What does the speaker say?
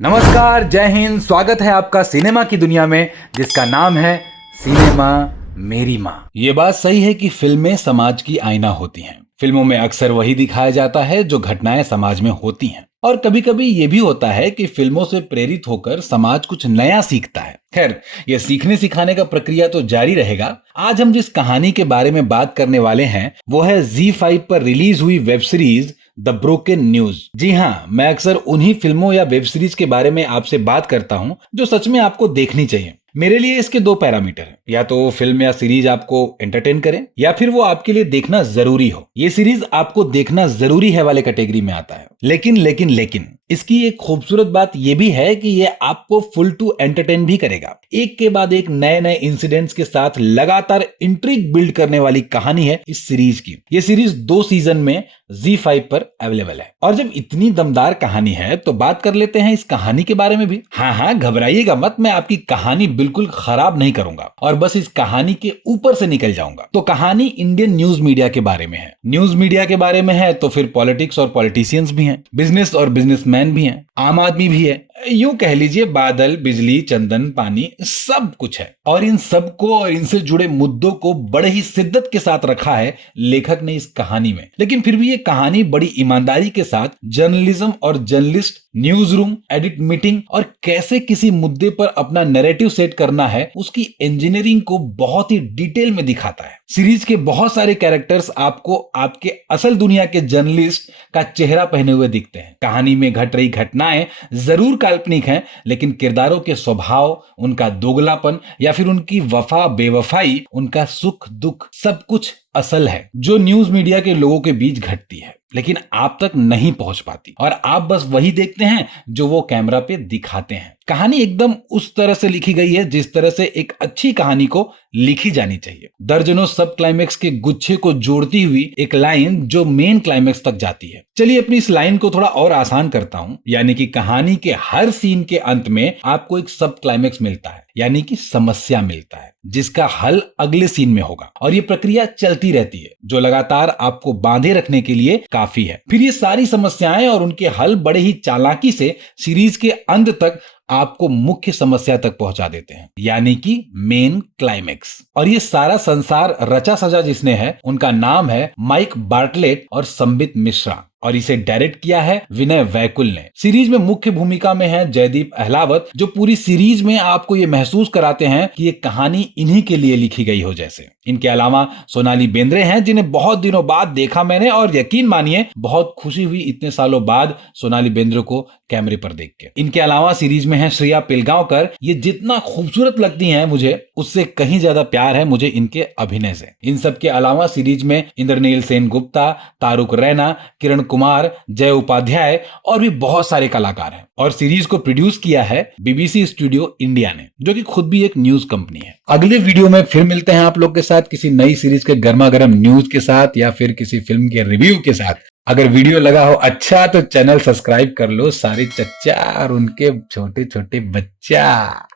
नमस्कार, जय हिंद। स्वागत है आपका सिनेमा की दुनिया में, जिसका नाम है सिनेमा मेरी माँ। ये बात सही है कि फिल्में समाज की आईना होती हैं। फिल्मों में अक्सर वही दिखाया जाता है जो घटनाएं समाज में होती हैं, और कभी कभी ये भी होता है कि फिल्मों से प्रेरित होकर समाज कुछ नया सीखता है। खैर, ये सीखने सिखाने का प्रक्रिया तो जारी रहेगा। आज हम जिस कहानी के बारे में बात करने वाले हैं वो है ZEE5 पर रिलीज हुई web series the broken news. जी हाँ, मैं अक्सर उन्हीं फिल्मों या वेब सीरीज के बारे में आपसे बात करता हूँ जो सच में आपको देखनी चाहिए। मेरे लिए इसके दो पैरामीटर हैं, या तो वो फिल्म या सीरीज आपको एंटरटेन करें या फिर वो आपके लिए देखना जरूरी हो। ये सीरीज आपको देखना जरूरी है वाले कैटेगरी में आता है। लेकिन इसकी एक खूबसूरत बात यह भी है कि ये आपको फुल टू एंटरटेन भी करेगा। एक के बाद एक नए नए इंसिडेंट्स के साथ लगातार इंट्रिग बिल्ड करने वाली कहानी है इस सीरीज की। ये सीरीज 2 सीजन में ZEE5 पर अवेलेबल है। और जब इतनी दमदार कहानी है तो बात कर लेते हैं इस कहानी के बारे में भी। हाँ, घबराइएगा मत, मैं आपकी कहानी बिल्कुल खराब नहीं करूंगा और बस इस कहानी के ऊपर से निकल जाऊंगा। तो कहानी इंडियन न्यूज मीडिया के बारे में है। न्यूज मीडिया के बारे में है तो फिर पॉलिटिक्स और पॉलिटिशियंस भी हैं, बिजनेस और बिजनेसमैन भी हैं, आम आदमी भी है। यूं कह लीजिए बादल, बिजली, चंदन, पानी, सब कुछ है। और इन सबको और इनसे जुड़े मुद्दों को बड़े ही शिद्दत के साथ रखा है लेखक ने इस कहानी में। लेकिन फिर भी ये कहानी बड़ी ईमानदारी के साथ जर्नलिज्म और journalist, news room, edit meeting और कैसे किसी मुद्दे पर अपना नैरेटिव सेट करना है उसकी इंजीनियरिंग को बहुत ही डिटेल में दिखाता है। सीरीज के बहुत सारे कैरेक्टर्स आपको आपके असल दुनिया के जर्नलिस्ट का चेहरा पहने हुए दिखते हैं। कहानी में घट रही घटनाएं जरूर काल्पनिक हैं, लेकिन किरदारों के स्वभाव, उनका दोगलापन या फिर उनकी वफा बेवफाई, उनका सुख दुख, सब कुछ असल है जो न्यूज मीडिया के लोगों के बीच घटती है, लेकिन आप तक नहीं पहुंच पाती और आप बस वही देखते हैं जो वो कैमरा पे दिखाते हैं। कहानी एकदम उस तरह से लिखी गई है जिस तरह से एक अच्छी कहानी को लिखी जानी चाहिए। दर्जनों सब क्लाइमेक्स के गुच्छे को जोड़ती हुई एक लाइन जो मेन क्लाइमेक्स तक जाती है। चलिए अपनी इस लाइन को थोड़ा और आसान करता हूं, यानी कि कहानी के हर सीन के अंत में आपको एक सब क्लाइमेक्स मिलता है, यानी कि समस्या मिलता है जिसका हल अगले सीन में होगा। और ये प्रक्रिया चलती रहती है जो लगातार आपको बांधे रखने के लिए काफी है। फिर ये सारी समस्याएं और उनके हल बड़े ही चालाकी से सीरीज के अंत तक आपको मुख्य समस्या तक पहुंचा देते हैं, यानी कि मेन क्लाइमेक्स। और ये सारा संसार रचा सजा जिसने है उनका नाम है माइक बार्टलेट और संबित मिश्रा, और इसे डायरेक्ट किया है विनय वैकुल ने। सीरीज में मुख्य भूमिका में है जयदीप अहलावत, जो पूरी सीरीज में आपको ये महसूस कराते हैं कि ये कहानी इन्हीं के लिए लिखी गई हो जैसे। इनके अलावा सोनाली बेंद्रे हैं, जिन्हें बहुत दिनों बाद देखा मैंने, और यकीन मानिए बहुत खुशी हुई इतने सालों बाद सोनाली बेंद्रे को कैमरे पर देख के। इनके अलावा सीरीज में है श्रेया पिलगांवकर। ये जितना खूबसूरत लगती हैं मुझे, उससे कहीं ज्यादा प्यार है मुझे इनके अभिनय से। इन सब के अलावा सीरीज में इंद्रनील सेन गुप्ता, तारुक रैना, किरण कुमार, जय उपाध्याय और भी बहुत सारे कलाकार हैं। और सीरीज को प्रोड्यूस किया है BBC स्टूडियो इंडिया ने, जो कि खुद भी एक न्यूज कंपनी है। अगले वीडियो में फिर मिलते हैं आप लोग के साथ किसी नई सीरीज के गर्मा गर्म न्यूज के साथ या फिर किसी फिल्म के रिव्यू के साथ। अगर वीडियो लगा हो अच्छा तो चैनल सब्सक्राइब कर लो सारे चच्चा और उनके छोटे छोटे बच्चा।